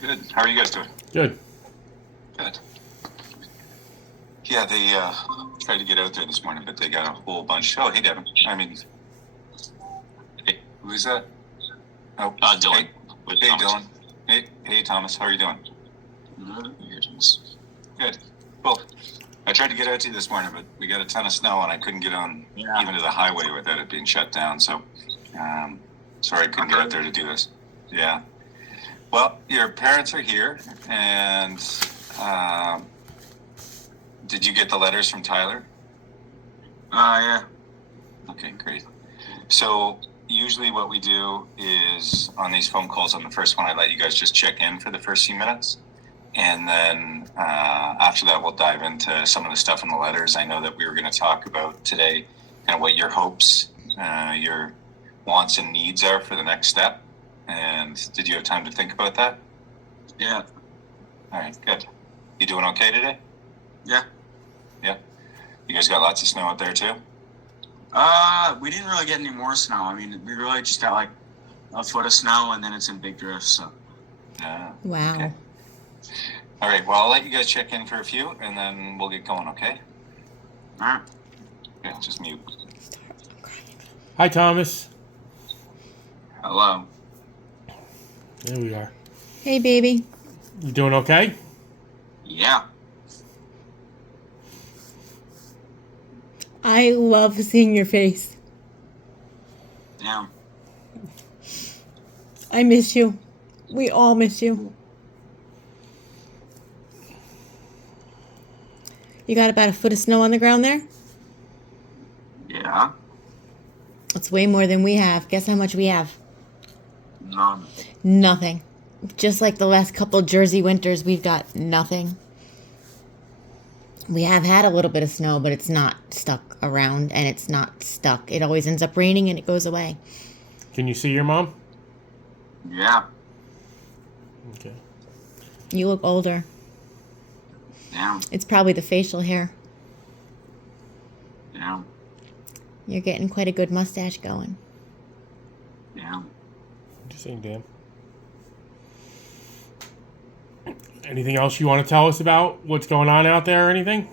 Good. How are you guys doing? Good. Good. Yeah, they tried to get out there this morning, but they got a whole bunch. Oh, hey, Devin. Hey, who is that? Oh, Dylan. Hey, Dylan. Hey, Thomas. How are you doing? Good. Cool. I tried to get out to you this morning, but we got a ton of snow, and I couldn't get on even to the highway without it being shut down. So, sorry I couldn't get out there to do this. Yeah. Well, your parents are here, and did you get the letters from Tyler? Yeah. Okay, great. So usually what we do is on these phone calls, on the first one, I let you guys just check in for the first few minutes. And then after that, we'll dive into some of the stuff in the letters. I know that we were going to talk about today kind of what your hopes, your wants and needs are for the next step. And did you have time to think about that? Yeah. All right, good. You doing okay today? Yeah. Yeah. You guys got lots of snow out there too? We didn't really get any more snow. I mean, we really just got like a foot of snow, and then it's in big drifts. So. Wow. Okay. All right. Well, I'll let you guys check in for a few, and then we'll get going. Okay. All right. Yeah. Just mute. Hi, Thomas. Hello. There we are. Hey, baby. You doing okay? Yeah. I love seeing your face. Yeah. I miss you. We all miss you. You got about a foot of snow on the ground there? Yeah. It's way more than we have. Guess how much we have? None. Nothing. Just like the last couple Jersey winters, we've got nothing. We have had a little bit of snow, but it's not stuck around and it's not stuck. It always ends up raining and it goes away. Can you see your mom? Yeah. Okay. You look older. Yeah. It's probably the facial hair. Yeah. You're getting quite a good mustache going. Yeah. Just saying, Dan. Anything else you want to tell us about what's going on out there or anything?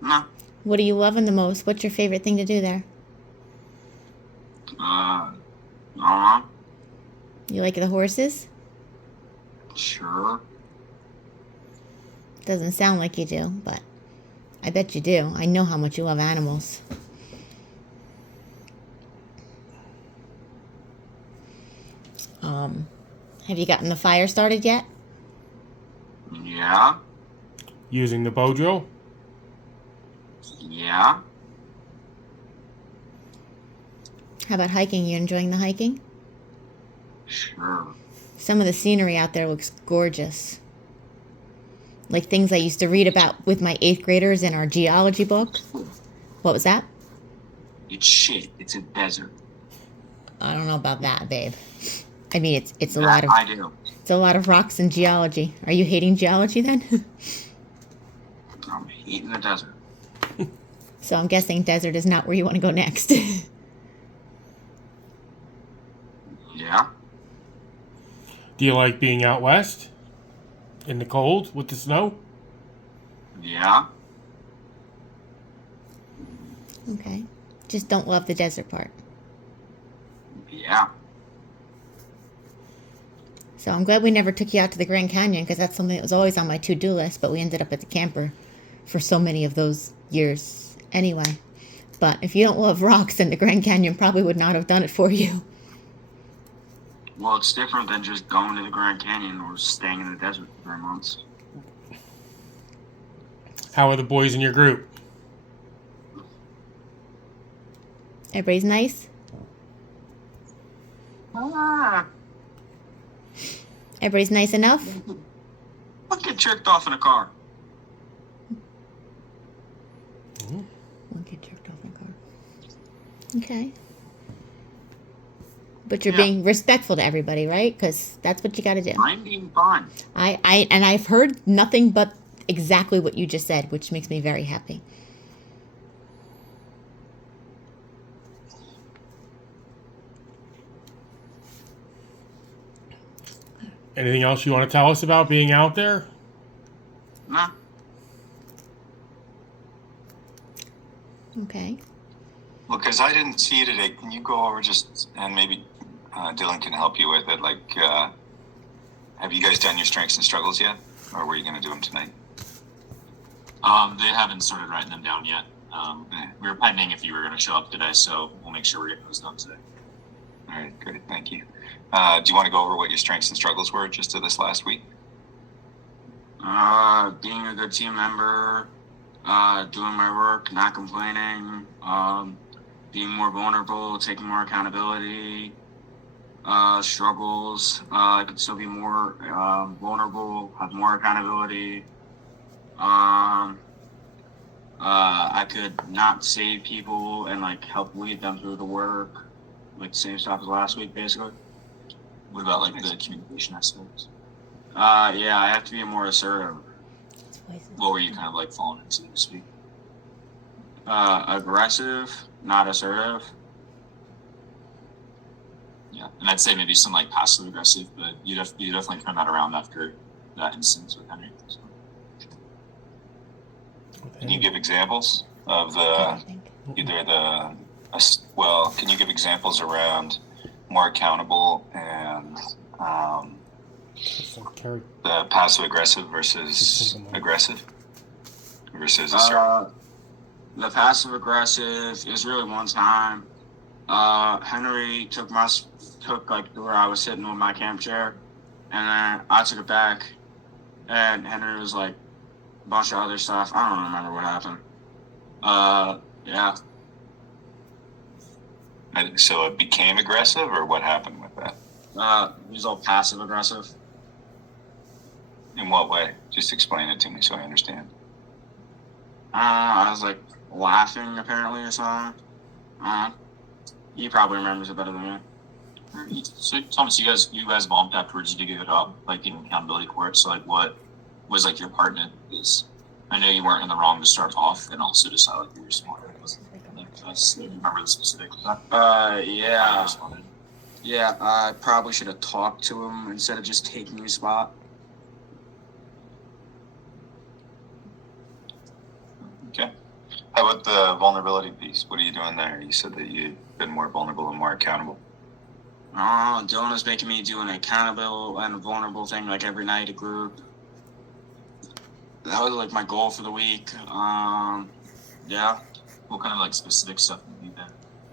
No. What are you loving the most? What's your favorite thing to do there? You like the horses? Sure. Doesn't sound like you do, but I bet you do. I know how much you love animals. Have you gotten the fire started yet? Yeah. Using the bow drill? Yeah. How about hiking? You enjoying the hiking? Sure. Some of the scenery out there looks gorgeous. Like things I used to read about with my 8th graders in our geology book. What was that? It's shit. It's a desert. I don't know about that, babe. I mean, it's a That lot of I do. it's a lot of rocks and geology. Are you hating geology then? I'm hating the desert. So I'm guessing desert is not where you want to go next. Yeah. Do you like being out west? In the cold with the snow? Yeah. Okay. Just don't love the desert part. Yeah. So I'm glad we never took you out to the Grand Canyon because that's something that was always on my to-do list, but we ended up at the camper for so many of those years anyway. But if you don't love rocks, then the Grand Canyon probably would not have done it for you. Well, it's different than just going to the Grand Canyon or staying in the desert for 3 months. How are the boys in your group? Everybody's nice? Everybody's nice enough? I'll get jerked off in a car. Won't get jerked off in a car. Okay. But you're Yeah. being respectful to everybody, right? Because that's what you got to do. I'm being fine. And I've heard nothing but exactly what you just said, which makes me very happy. Anything else you want to tell us about being out there? Nah. Okay. Well, because I didn't see you today, can you go over just, and maybe Dylan can help you with it, like, have you guys done your strengths and struggles yet? Or were you going to do them tonight? They haven't started writing them down yet. We were pending if you were going to show up today, so we'll make sure we're getting those done today. All right, great, thank you. Do you want to go over what your strengths and struggles were just to this last week? Being a good team member, doing my work, not complaining, being more vulnerable, taking more accountability. Struggles, I could still be more vulnerable, have more accountability. I could not save people and like help lead them through the work, like the same stuff as last week, basically. What about like the communication aspects? Yeah, I have to be more assertive. What were you kind of like falling into this week? Aggressive, not assertive. Yeah, and I'd say maybe some like passive aggressive, but you definitely turned that around after that instance with Henry. So. Can you give examples of the, either the, well, can you give examples around more accountable and the passive aggressive versus aggressive versus assertive? The passive aggressive is really one time. Henry took like where I was sitting with my camp chair, and then I took it back, and Henry was like a bunch of other stuff. I don't remember what happened. Yeah. And so it became aggressive, or what happened with that? It was all passive aggressive. In what way? Just explain it to me so I understand. I was like laughing apparently or something. He probably remembers it better than me. So Thomas, you guys bumped afterwards. You did give it up, like in accountability court. So like, what was like your part in it? Because I know you weren't in the wrong to start off, and also to sound like you were smarter. Like, I remember the specifics. Yeah. Yeah, I probably should have talked to him instead of just taking his spot. Okay. How about the vulnerability piece? What are you doing there? You said that you've been more vulnerable and more accountable. Dylan is making me do an accountable and vulnerable thing like every night at group. That was like my goal for the week. Yeah. What kind of like specific stuff have you been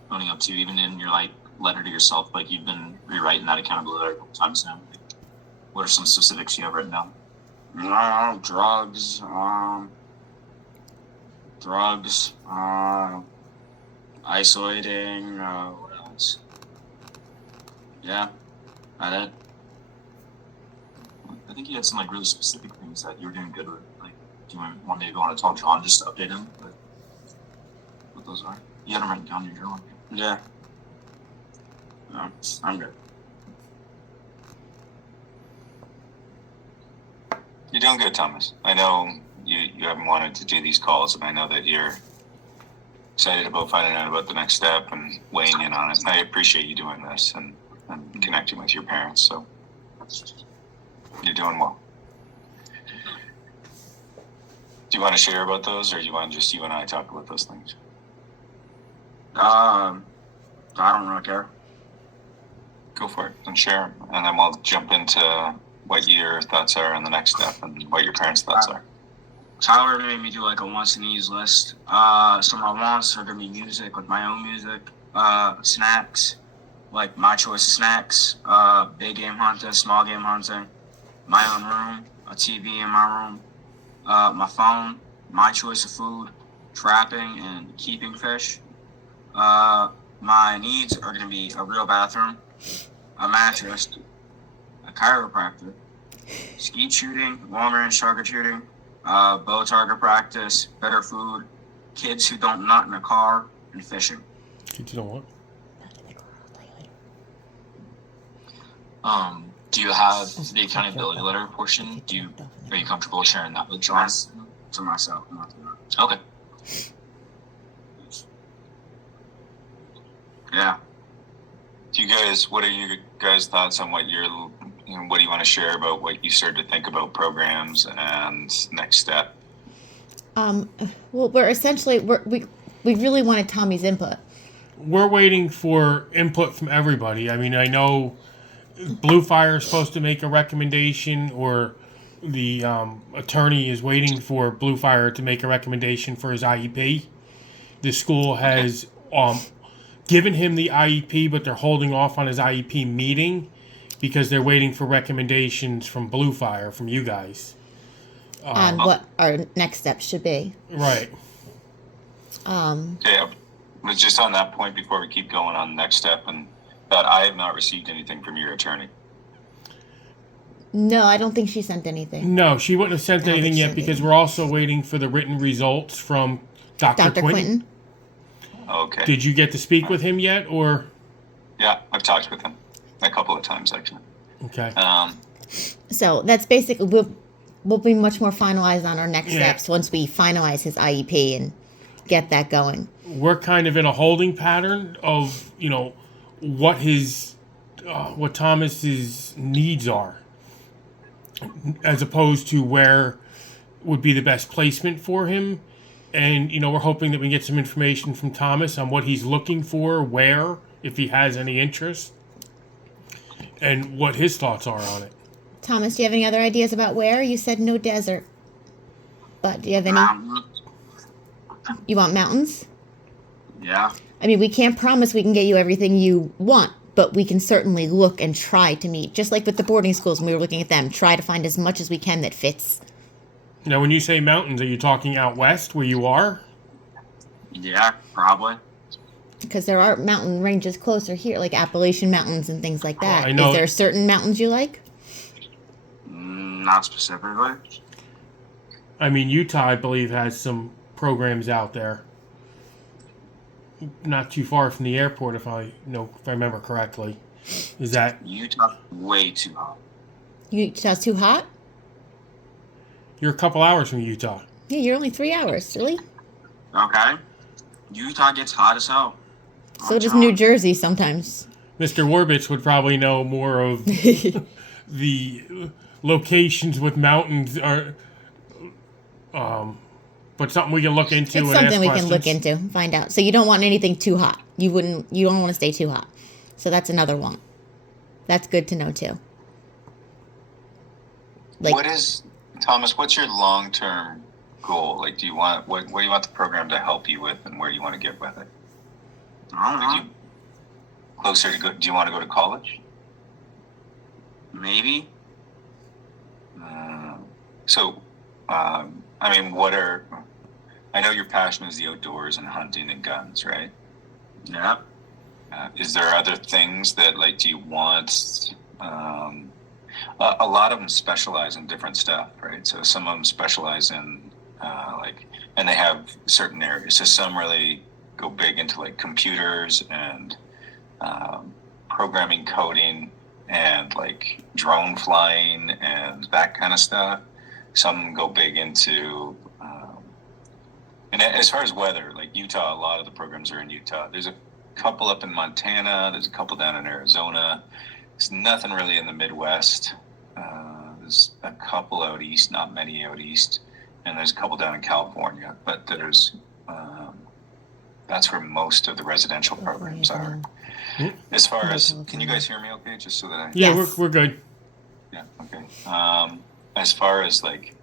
owning up to, even in your like letter to yourself? Like you've been rewriting that accountability letter a couple times now. What are some specifics you have written down? Drugs, isolating, what else? Yeah, that it. I think you had some like really specific things that you were doing good with. Like, do you maybe want to talk to John just to update him with what those are? You had them written down in your journal. Yeah. No, I'm good. You're doing good, Thomas. I know you haven't wanted to do these calls, and I know that you're excited about finding out about the next step and weighing in on it. And I appreciate you doing this and connecting with your parents. So you're doing well. Do you want to share about those, or do you want just you and I talk about those things? I don't really care. Go for it and share them, and then we'll jump into what your thoughts are on the next step and what your parents' thoughts are. Tyler made me do like a wants and needs list. So my wants are gonna be music, like my own music, snacks, like my choice of snacks, big game hunting, small game hunting, my own room, a TV in my room, my phone, my choice of food, trapping and keeping fish. My needs are gonna be a real bathroom, a mattress, a chiropractor, skeet shooting, long range target shooting, bow target practice, better food, kids who don't nut in a car, and fishing. Kids who don't what? Do you have the accountability letter portion? Are you comfortable sharing that with John? To myself, not to them. Okay. Yeah. Do you guys? What are your guys' thoughts on what do you want to share about what you started to think about programs and next step? Well, we're essentially we really wanted Tommy's input. We're waiting for input from everybody. I mean, I know Blue Fire is supposed to make a recommendation, or the attorney is waiting for Blue Fire to make a recommendation for his IEP. The school has given him the IEP, but they're holding off on his IEP meeting because they're waiting for recommendations from Blue Fire, from you guys. On what our next steps should be. Right. Yeah, but just on that point before we keep going on the next step, and that I have not received anything from your attorney. No, I don't think she sent anything. No, she wouldn't have sent I don't anything think yet she because did. we're also waiting for the written results from Dr. Dr. Quinton. Okay. Did you get to speak with him yet, or? Yeah, I've talked with him a couple of times actually. Okay. So that's basically we'll be much more finalized on our next Yeah. steps once we finalize his IEP and get that going. We're kind of in a holding pattern of, what what Thomas's needs are, as opposed to where would be the best placement for him. And, we're hoping that we get some information from Thomas on what he's looking for, where, if he has any interest, and what his thoughts are on it. Thomas, do you have any other ideas about where? You said no desert. But do you have any? You want mountains? Yeah. I mean, we can't promise we can get you everything you want, but we can certainly look and try to meet. Just like with the boarding schools when we were looking at them, try to find as much as we can that fits. Now, when you say mountains, are you talking out west where you are? Yeah, probably. Because there are mountain ranges closer here, like Appalachian Mountains and things like that. I know. Is there certain mountains you like? Not specifically. I mean, Utah, I believe, has some programs out there. Not too far from the airport, if I remember correctly. Is that Utah, way too hot. Utah's too hot? you're a couple hours from Utah? Yeah, you're only 3 hours, really. Okay. Utah gets hot as hell. So does New Jersey sometimes. Mr. Warbitz would probably know more of the locations with mountains, are, but something we can look into. It's and something ask we questions. can look into, find out. So you don't want anything too hot. You don't want to stay too hot. So that's another one. That's good to know too. Thomas, what's your long-term goal? Like, do you want, what do you want the program to help you with, and where do you want to get with it? I don't know. Like, closer to go, do you want to go to college? Maybe. I know your passion is the outdoors and hunting and guns, right? Yeah. Is there other things that, like, do you want, a lot of them specialize in different stuff, right? So some of them specialize in, and they have certain areas. So some really go big into, like, computers and programming, coding, and, like, drone flying and that kind of stuff. Some go big into, and as far as weather, like Utah, a lot of the programs are in Utah. There's a couple up in Montana. There's a couple down in Arizona. There's nothing really in the Midwest. There's a couple out east, not many out east, and there's a couple down in California. But there's that's where most of the residential programs are. As far as, can you guys hear me? Okay, just so that I. Yeah, Yes. we're good. Yeah. Okay. As far as like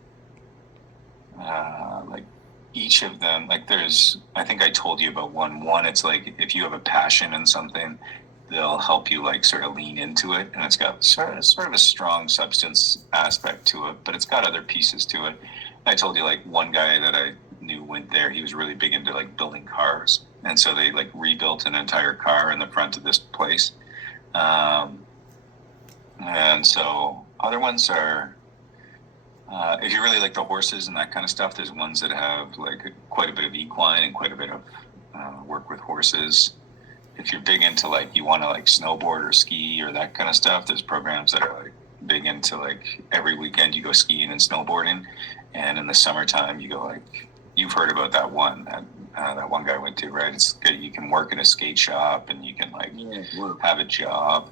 each of them, like I think I told you about one. One, it's like if you have a passion in something, they'll help you like sort of lean into it, and it's got sort of a strong substance aspect to it, but it's got other pieces to it. I told you like one guy that I knew went there. He was really big into like building cars, and so they like rebuilt an entire car in the front of this place. And so other ones are, if you really like the horses and that kind of stuff, there's ones that have like quite a bit of equine and quite a bit of work with horses. If you're big into like, you want to like snowboard or ski or that kind of stuff, there's programs that are like big into like every weekend you go skiing and snowboarding. And in the summertime you go like, you've heard about that one that one guy went to, right? It's good. You can work in a skate shop and you can like have a job.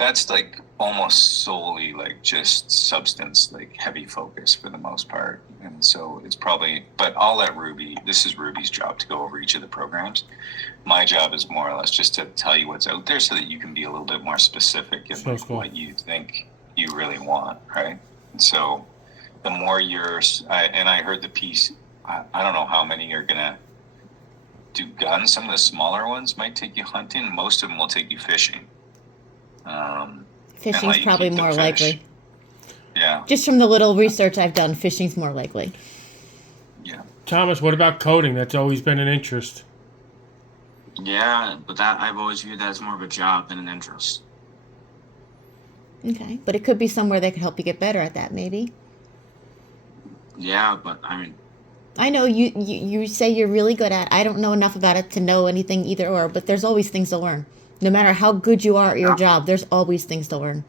that's like almost solely like just substance, like heavy focus for the most part. And so it's probably, but I'll let Ruby, this is Ruby's job to go over each of the programs. My job is more or less just to tell you what's out there so that you can be a little bit more specific in Sounds like cool. what you think you really want, right? And so the more and I heard the piece, I don't know how many are gonna do guns. Some of the smaller ones might take you hunting. Most of them will take you fishing. Fishing's let you probably keep the more fish. likely. Yeah, Just from the little research I've done, fishing's more likely. yeah. Thomas, what about coding? That's always been an interest. Yeah, but that I've always viewed that as more of a job than an interest. Okay, but it could be somewhere that could help you get better at that, maybe. Yeah, but I mean, I know you say you're really good at. I don't know enough about it to know anything either or, but there's always things to learn. No matter how good you are at your Yeah. job, there's always things to learn.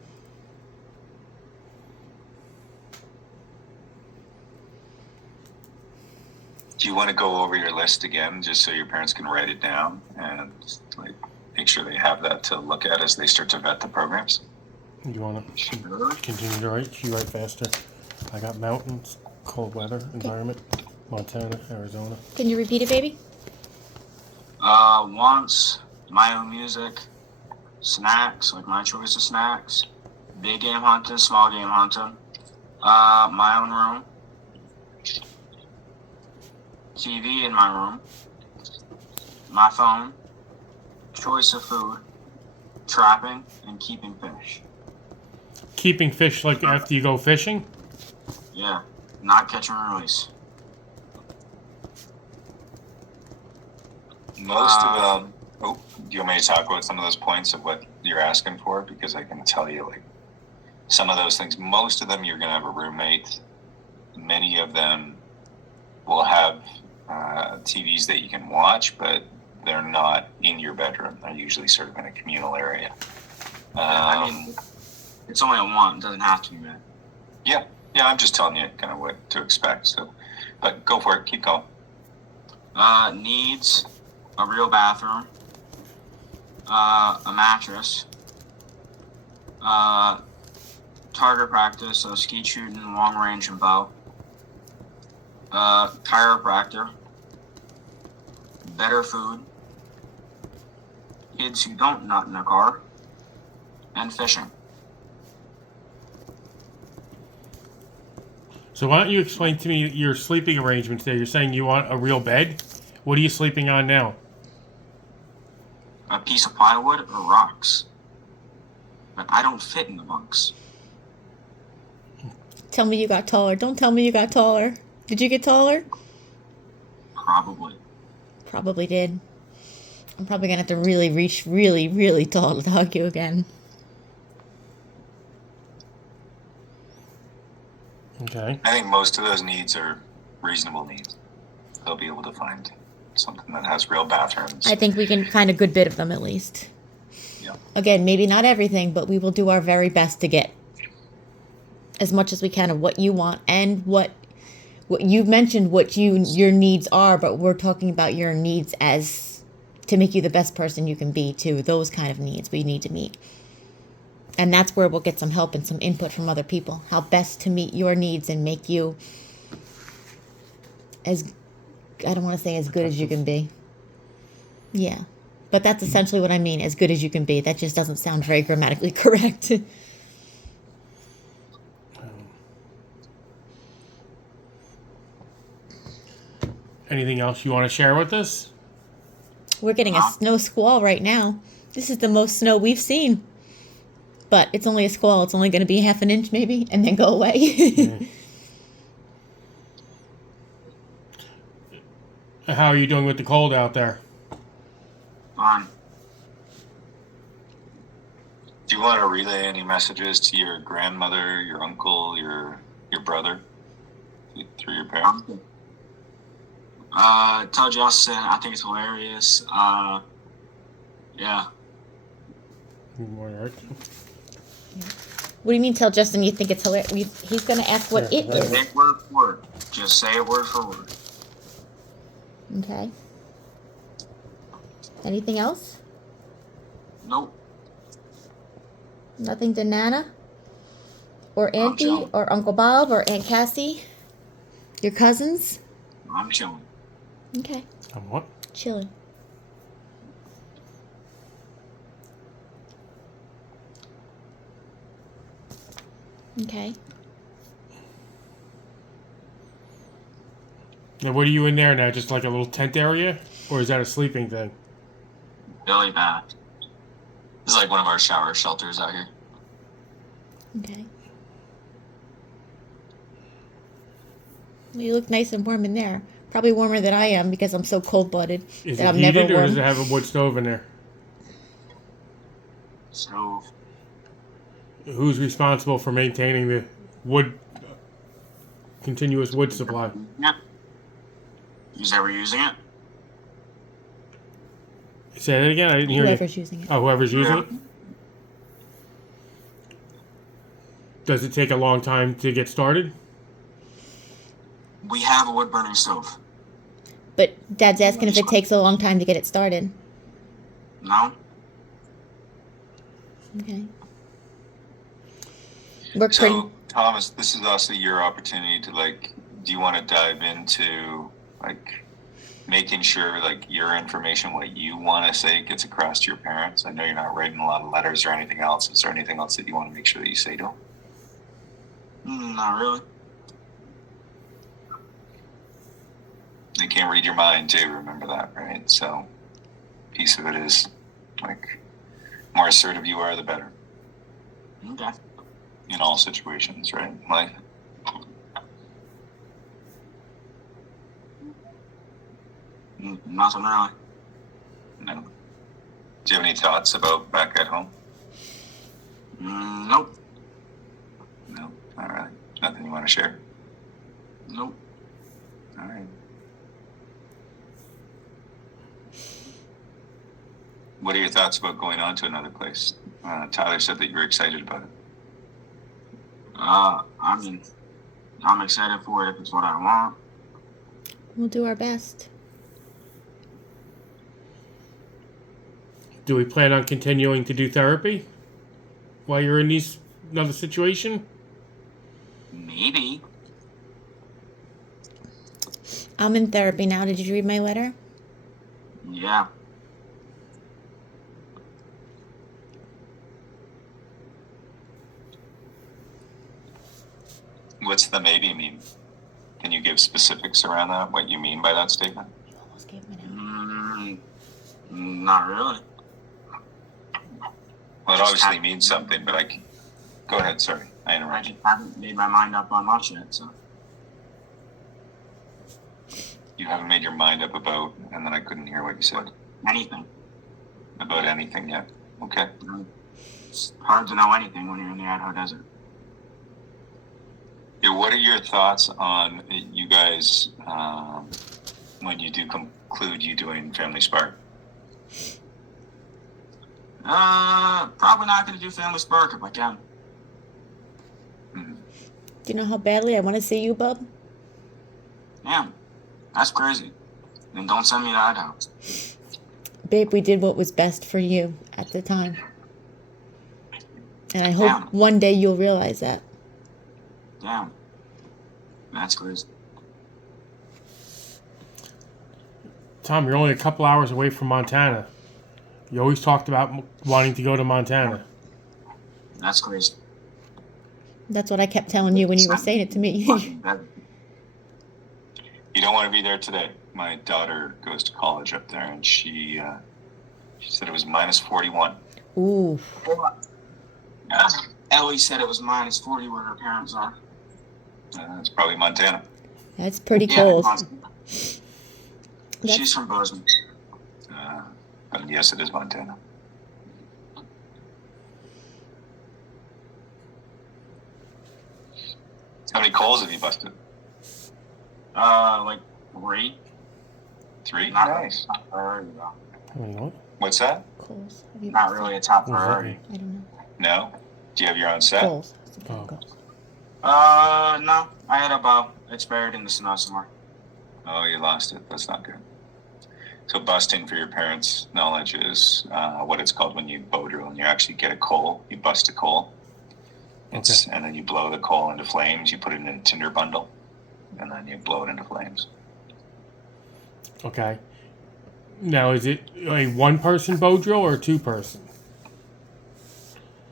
Do you want to go over your list again, just so your parents can write it down and like make sure they have that to look at as they start to vet the programs? You want to sure. continue to write? You write faster. I got mountains, cold weather environment, Montana, Arizona. Can you repeat it, baby? Wants, my own music, snacks, like my choice of snacks, big game hunting, small game hunting, my own room, TV in my room, my phone, choice of food, trapping, and keeping fish. Keeping fish like after you go fishing? Yeah, not catch and release. Most of them. Oh, do you want me to talk about some of those points of what you're asking for? Because I can tell you, like, some of those things. Most of them, you're going to have a roommate. Many of them will have TVs that you can watch, but they're not in your bedroom. They're usually sort of in a communal area. I mean, it's only a want. It doesn't have to be, man. Yeah, I'm just telling you kind of what to expect. So, but go for it. Keep going. Needs a real bathroom, a mattress, target practice, so skeet shooting, long range, and bow, chiropractor, better food, kids who don't nut in a car, and fishing. So why don't you explain to me your sleeping arrangements there? You're saying you want a real bed? What are you sleeping on now? A piece of plywood or rocks. But I don't fit in the bunks. Tell me you got taller. Don't tell me you got taller. Did you get taller? Probably. Probably did. I'm probably gonna have to really reach really, really tall to hug you again. Okay. I think most of those needs are reasonable needs. They'll be able to find something that has real bathrooms. I think we can find a good bit of them at least. Yeah. Again, maybe not everything, but we will do our very best to get as much as we can of what you want and what you've mentioned what your needs are, but we're talking about your needs as to make you the best person you can be too. Those kind of needs we need to meet. And that's where we'll get some help and some input from other people. How best to meet your needs and make you as, I don't want to say as good as you can be. Yeah. But that's essentially what I mean, as good as you can be. That just doesn't sound very grammatically correct. Anything else you want to share with us? We're getting a snow squall right now. This is the most snow we've seen. But it's only a squall. It's only going to be half an inch maybe and then go away. Yeah. How are you doing with the cold out there? Fine. Do you want to relay any messages to your grandmother, your uncle, your brother through your parents? Tell Justin I think it's hilarious. Yeah. All right. What do you mean tell Justin you think it's hilarious? He's going to ask what Yeah, it right. is. Say word for word. Just say it word for word. Okay. Anything else? Nope. Nothing to Nana? Or Auntie? chilling. Or Uncle Bob? Or Aunt Cassie? Your cousins? I'm chilling. Okay. What? Chilling. Okay. Now, what are you in there now? Just like a little tent area? Or is that a sleeping thing? Billy bath. This is like one of our shower shelters out here. Okay. Well, you look nice and warm in there. Probably warmer than I am because I'm so cold-blooded Is that it I'm never heated or warm. does it have a wood stove in there? Stove. Who's responsible for maintaining the wood, continuous wood supply? Yeah. Who's ever using it? Say that again. I didn't hear you. Whoever's using it. Oh, whoever's using Yeah. it. Does it take a long time to get started? We have a wood burning stove. But Dad's asking if it takes a long time to get it started. No? Okay. We're pretty. So, Thomas, this is also your opportunity to like. Do you want to dive into like making sure like your information, what you want to say, gets across to your parents? I know you're not writing a lot of letters or anything else. Is there anything else that you want to make sure that you say to them? Not really. They can't read your mind too. Remember that, right? So, piece of it is like more assertive you are, the better Okay. in all situations, right? In life. Nothing really. No. Do you have any thoughts about back at home? Nope. No. All right. Nothing you want to share? Nope. All right. What are your thoughts about going on to another place? Tyler said that you were excited about it. I mean, I'm excited for it if it's what I want. We'll do our best. Do we plan on continuing to do therapy while you're in another situation? Maybe. I'm in therapy now. Did you read my letter? Yeah. What's the maybe mean? Can you give specifics around that? What you mean by that statement? You almost gave me an Not really. Well, it obviously means something, but go ahead. Sorry, I I interrupted. just haven't made my mind up on much yet, so. You haven't made your mind up about, and then I couldn't hear what you said Anything. about anything yet. Okay. It's hard to know anything when you're in the Idaho desert. Yeah, what are your thoughts on you guys when you do conclude you doing Family Spark? Probably not going to do Family Spark if I can. Mhm. Do you know how badly I want to see you, bub? Damn. That's crazy. Then don't send me to Idaho. Babe, we did what was best for you at the time. And I hope Yeah. one day you'll realize that. Damn. That's crazy. Tom, you're only a couple hours away from Montana. You always talked about wanting to go to Montana. That's crazy. That's what I kept telling you when you were saying it to me. Fucking better. You don't want to be there today. My daughter goes to college up there, and she said it was minus 41. Ooh. Ellie said it was minus 40 where her parents are. It's probably Montana. That's pretty Yeah, cold. She's from Bozeman. But yes, it is Montana. How many coals have you busted? Like 3. 3? Not Nice. Not priority though. What? What's that? Coals. Have you Not really a top What does that priority. I don't know. No? Do you have your own set? Coals. Oh. Coals. No. I had a bow. It's buried in the snow somewhere. Oh, you lost it. That's not good. So busting, for your parents' knowledge, is what it's called when you bow drill and you actually get a coal. You bust a coal. And then you blow the coal into flames. You put it in a tinder bundle, and then you blow it into flames. Okay. Now, is it a one-person bow drill or a two-person?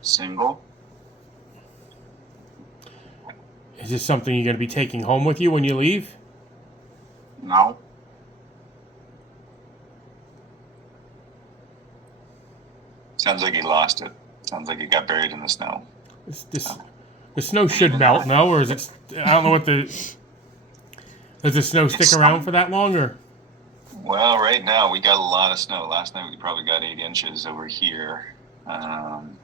Single. Is this something you're going to be taking home with you when you leave? No. Sounds like he lost it. Sounds like it got buried in the snow. The snow should melt, no? Or is it... I don't know what the... Does the snow stick around for that long, or... Well, right now we got a lot of snow. Last night we probably got 8 inches over here. And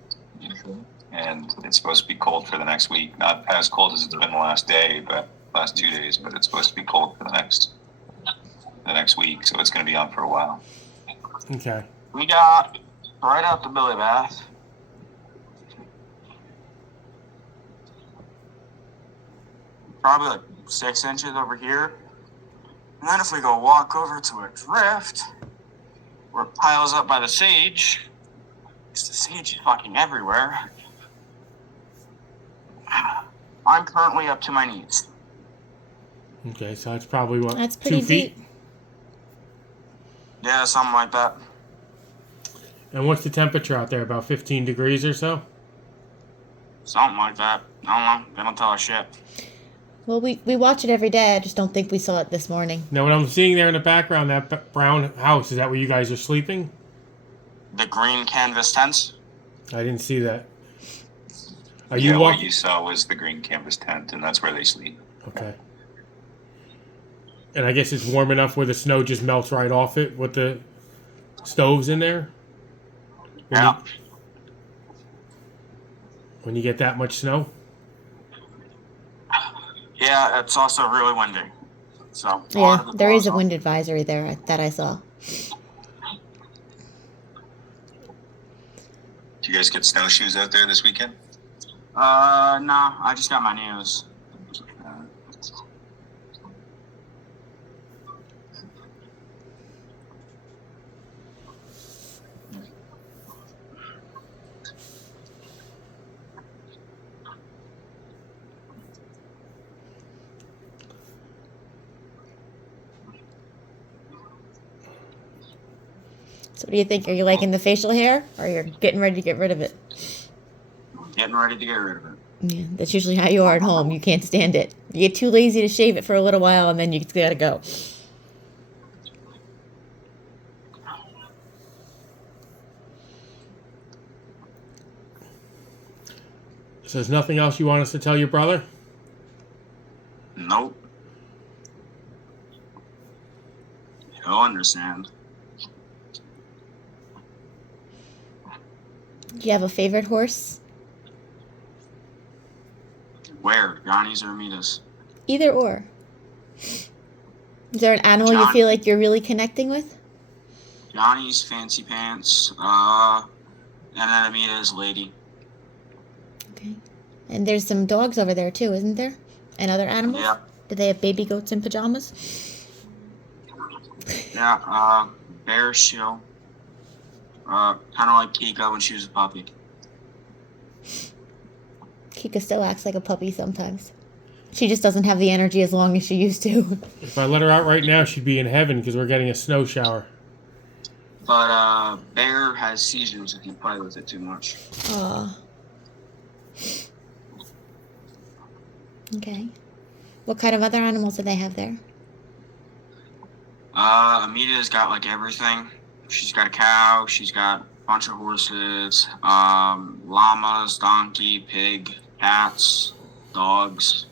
it's supposed to be cold for the next week. Not as cold as it's been the last day, but last 2 days. But it's supposed to be cold for the next week, so it's going to be on for a while. Okay. We got right out the Billy Bath. Probably like 6 inches over here. And then if we go walk over to a drift, where it piles up by the sage, because the sage is fucking everywhere, I'm currently up to my knees. Okay, so that's probably what? That's 2 pretty feet? deep. Yeah, something like that. And what's the temperature out there? About 15 degrees or so? Something like that. I don't know. They don't tell us shit. Well, we watch it every day. I just don't think we saw it this morning. Now, what I'm seeing there in the background, that brown house, is that where you guys are sleeping? The green canvas tents. I didn't see that. Are Yeah, you what walking? you saw was the green canvas tent, and that's where they sleep. Okay. And I guess it's warm enough where the snow just melts right off it with the stoves in there? Yeah. When you get that much snow? Yeah, it's also really windy. So Yeah, there is a wind advisory there that I saw. Did you guys get snowshoes out there this weekend? No, I just got my news. So what do you think? Are you liking the facial hair, or you're getting ready to get rid of it? Getting ready to get rid of it. Yeah, that's usually how you are at home. You can't stand it. You get too lazy to shave it for a little while, and then you gotta go. So there's nothing else you want us to tell your brother? Nope. He'll understand. Do you have a favorite horse? Where? Johnny's or Amita's? Either or. Is there an animal you John- feel like you're really connecting with? Johnny's Fancy Pants, and then Amita's Lady. Okay. And there's some dogs over there too, isn't there? And other animals? Yeah. Do they have baby goats in pajamas? Yeah, Bear Shield. Kind of like Kika when she was a puppy. Kika still acts like a puppy sometimes. She just doesn't have the energy as long as she used to. If I let her out right now, she'd be in heaven because we're getting a snow shower. But Bear has seizures if you play with it too much. Aw. Okay. What kind of other animals do they have there? Amita's got like everything. She's got a cow. She's got a bunch of horses, llamas, donkey, pig, cats, dogs.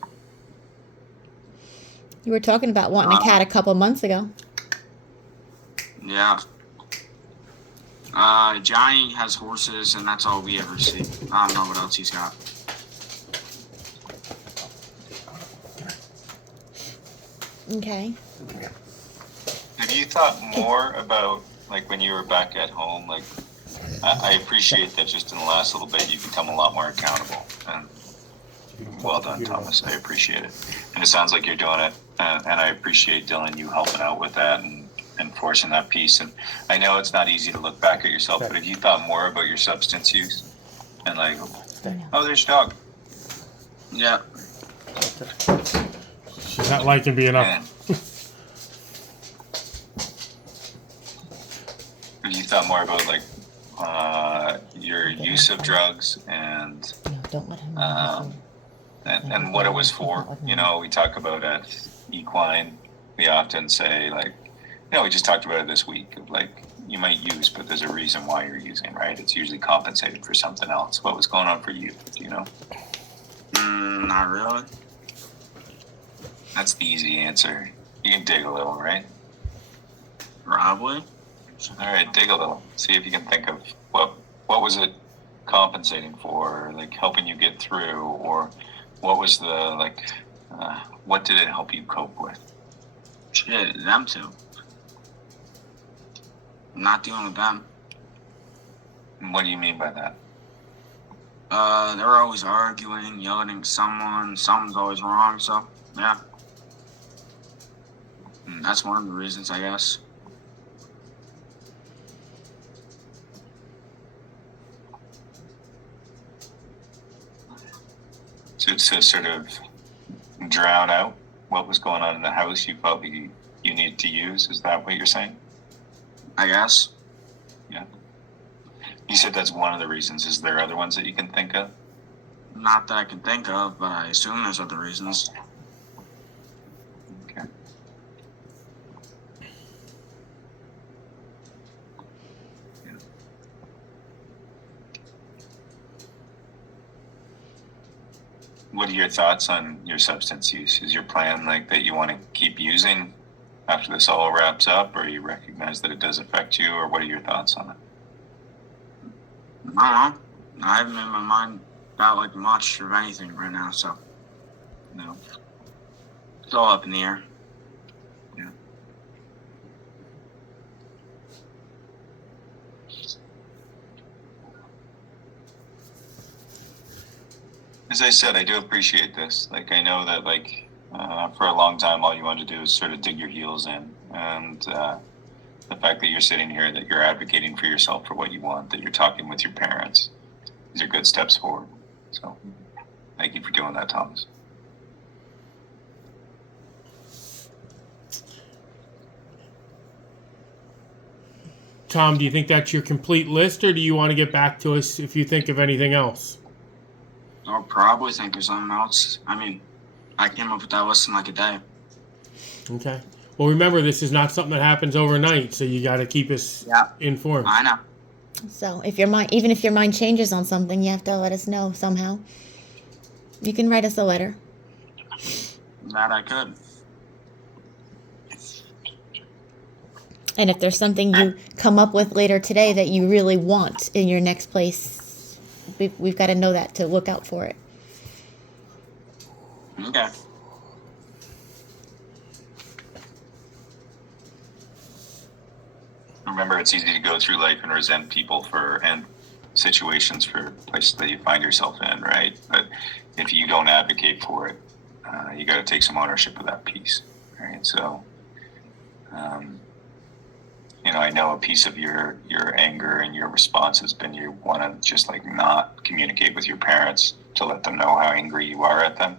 You were talking about wanting a cat a couple months ago. Yeah. Johnny has horses, and that's all we ever see. I don't know what else he's got. Okay. Have you thought more about, like, when you were back at home? Like, I appreciate that just in the last little bit you've become a lot more accountable. And well done, Thomas. I appreciate it. And it sounds like you're doing it. And I appreciate, Dylan, you helping out with that and enforcing that piece. And I know it's not easy to look back at yourself, but if you thought more about your substance use and like, oh, there's your dog. Yeah. She's not liking being up. And if you thought more about like your use of drugs and No, don't let him. and what it was for. You know, we talk about at Equine, we often say like, you know, we just talked about it this week of like, you might use, but there's a reason why you're using, right? It's usually compensated for something else. What was going on for you? Do you know? Not really. That's the easy answer. You can dig a little, right? Probably. All right, dig a little. See if you can think of what was it compensating for, like helping you get through, or what was the like, what did it help you cope with? Shit, them two. I'm not dealing with them. And what do you mean by that? They're always arguing, yelling at someone. Someone's always wrong. So yeah, that's one of the reasons, I guess. To sort of drown out what was going on in the house, you felt you needed to use. Is that what you're saying? I guess. Yeah. You said that's one of the reasons. Is there other ones that you can think of? Not that I can think of, but I assume there's other reasons. Okay. Yeah. What are your thoughts on your substance use? Is your plan like that you want to keep using after this all wraps up, or you recognize that it does affect you, or what are your thoughts on it? I don't know. I haven't made my mind about like much of anything right now, so No. it's all up in the air. Yeah. As I said, I do appreciate this. Like, I know that, like, for a long time, all you wanted to do is sort of dig your heels in. And the fact that you're sitting here, that you're advocating for yourself for what you want, that you're talking with your parents, these are good steps forward. So, thank you for doing that, Thomas. Tom, do you think that's your complete list, or do you want to get back to us if you think of anything else? I'll probably think of something else. I mean, I came up with that list in like a day. Okay. Well, remember, this is not something that happens overnight, so you got to keep us Yeah. informed. I know. So if your mind, even if your mind changes on something, you have to let us know somehow. You can write us a letter. That I could. And if there's something you come up with later today that you really want in your next place, we've got to know that to look out for it. Okay. Remember, it's easy to go through life and resent people and situations for places that you find yourself in, right? But if you don't advocate for it, you got to take some ownership of that piece, right? So, you know, I know a piece of your anger and your response has been you want to just like not communicate with your parents to let them know how angry you are at them.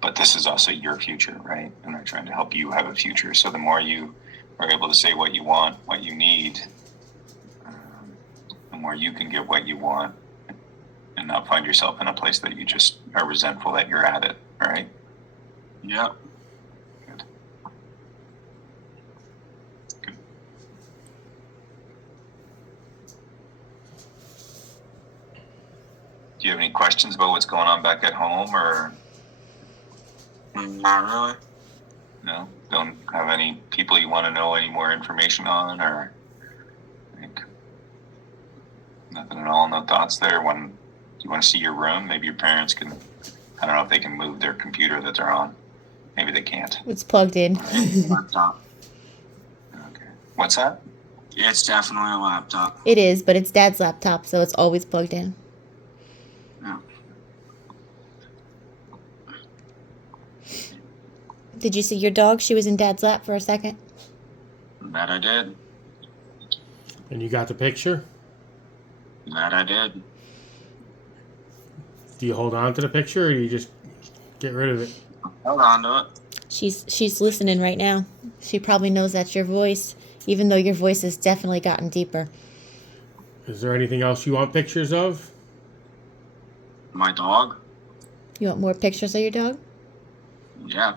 But this is also your future, right? And they're trying to help you have a future. So the more you are able to say what you want, what you need, the more you can get what you want and not find yourself in a place that you just are resentful that you're at it, right? Yep. Good. Good. Do you have any questions about what's going on back at home, or Not really. no? Don't have any people you want to know any more information on, or like nothing at all? No thoughts there? When you want to see your room, maybe your parents can. I don't know if they can move their computer that they're on. Maybe they can't. It's plugged in. Laptop. Okay. What's that? It's definitely a laptop. It is, but it's Dad's laptop, so it's always plugged in. Yeah. Did you see your dog? She was in Dad's lap for a second. That I did. And you got the picture? That I did. Do you hold on to the picture, or do you just get rid of it? Hold on to it. She's listening right now. She probably knows that's your voice, even though your voice has definitely gotten deeper. Is there anything else you want pictures of? My dog? You want more pictures of your dog? Yeah.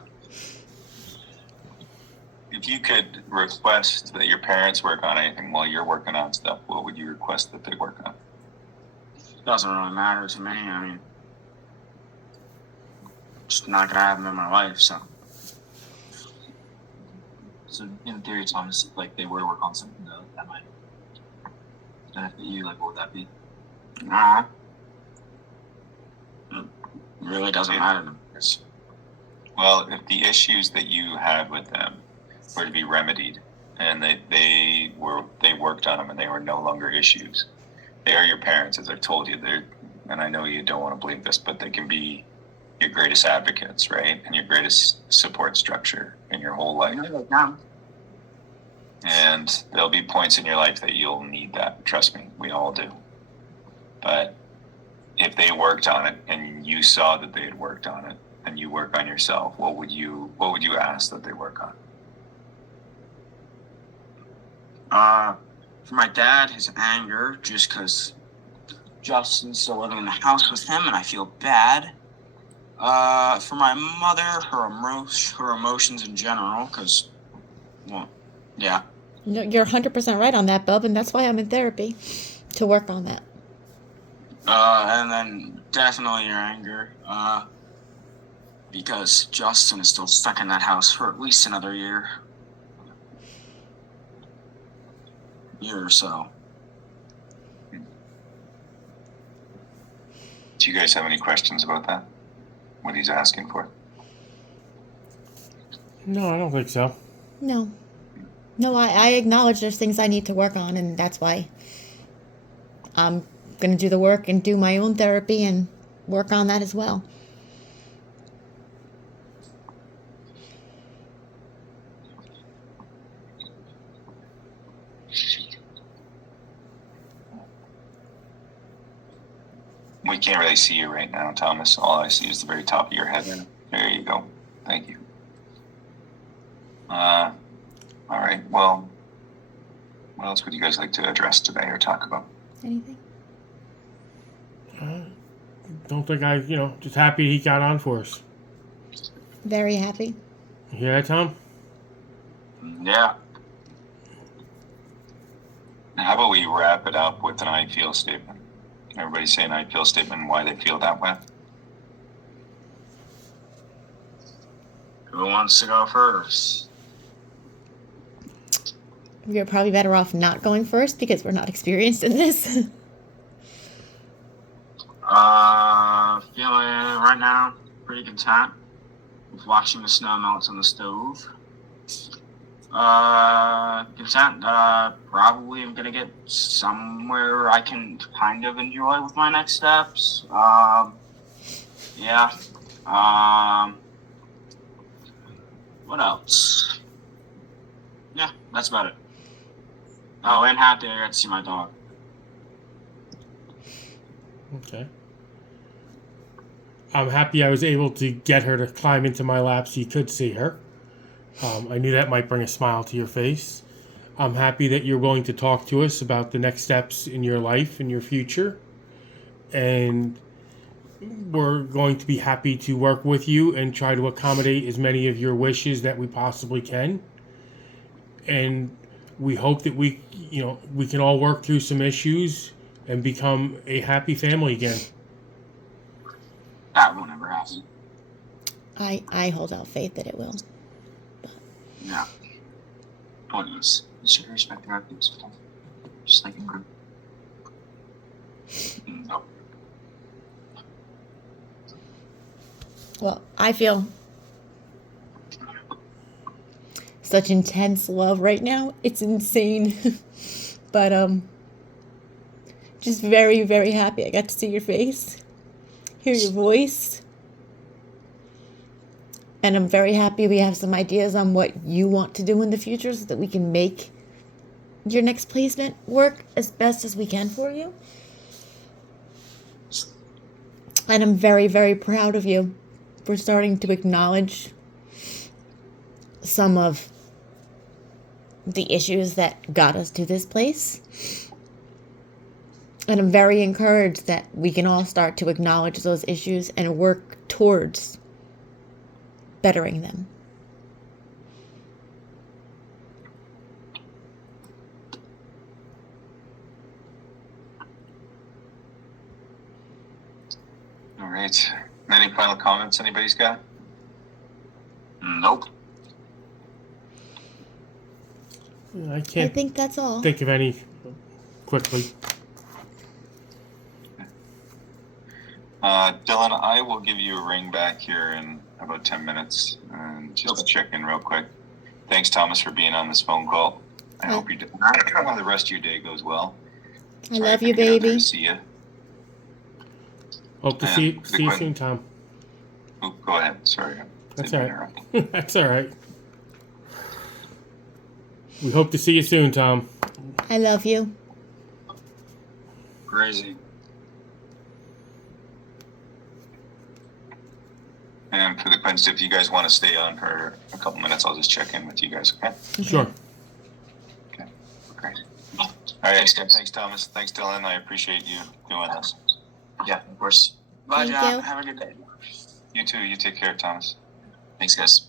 If you could request that your parents work on anything while you're working on stuff, what would you request that they work on? Doesn't really matter to me. I mean, just not gonna have them in my life, so. So in theory, Thomas, if, like they were to work on something that might benefit you, like what would that be? Nah. It really doesn't matter to me. Well, if the issues that you had with them were to be remedied, and they worked on them, and they were no longer issues, they are your parents, as I've told you. And I know you don't want to believe this, but they can be your greatest advocates, right, and your greatest support structure in your whole life. And there'll be points in your life that you'll need that. Trust me, we all do. But if they worked on it, and you saw that they had worked on it, and you work on yourself, what would you ask that they work on? For my dad, his anger, just because Justin's still living in the house with him, and I feel bad. For my mother, her emotions in general, because, well, yeah. No, you're 100% right on that, Bub, and that's why I'm in therapy, to work on that. And then definitely your anger, because Justin is still stuck in that house for at least another year or so. Do you guys have any questions about that? What he's asking for? No, I don't think so. No. No, I acknowledge there's things I need to work on, and that's why I'm going to do the work and do my own therapy and work on that as well. We can't really see you right now, Thomas. All I see is the very top of your head. There you go. Thank you. All right. Well, what else would you guys like to address today or talk about? Anything? Don't think just happy he got on for us. Very happy. You hear that, Tom? Yeah. Now, how about we wrap it up with an I feel statement? Everybody say an I feel statement and why they feel that way. Who wants to go first? We're probably better off not going first because we're not experienced in this. Feeling right now pretty content with watching the snow melt on the stove. Content that probably am gonna get somewhere I can kind of enjoy with my next steps. Yeah. What else? Yeah, that's about it. Oh, and happy I got to see my dog. Okay. I'm happy I was able to get her to climb into my lap so you could see her. I knew that might bring a smile to your face. I'm happy that you're willing to talk to us about the next steps in your life and your future. And we're going to be happy to work with you and try to accommodate as many of your wishes that we possibly can. And we hope that we can all work through some issues and become a happy family again. That won't ever happen. I hold out faith that it will. Yeah. Pointless. You should respect their ethics. Just like in group. No. Well, I feel such intense love right now. It's insane. But just very, very happy I got to see your face, hear your voice. And I'm very happy we have some ideas on what you want to do in the future so that we can make your next placement work as best as we can for you. And I'm very, very proud of you for starting to acknowledge some of the issues that got us to this place. And I'm very encouraged that we can all start to acknowledge those issues and work towards bettering them. All right. Any final comments anybody's got? Nope. I I can't think that's all. think of any quickly. Dylan, I will give you a ring back here in about 10 minutes and just check in real quick. Thanks, Thomas, for being on this phone call. I hope you the rest of your day goes well. I Sorry love I you, couldn't get out there baby. to see you. Hope to Yeah, see the you Quinn. soon, Tom. Oh, go ahead. Sorry. That's Didn't all interrupt. right. That's all right. We hope to see you soon, Tom. I love you. Crazy. And for the Quinns, if you guys want to stay on for a couple minutes, I'll just check in with you guys, okay? Sure. Okay, great. All right, thanks, Thomas. Thanks, Dylan. I appreciate you doing this. Yeah, of course. Bye, Thank John. you. Have a good day. You too. You take care, Thomas. Thanks, guys.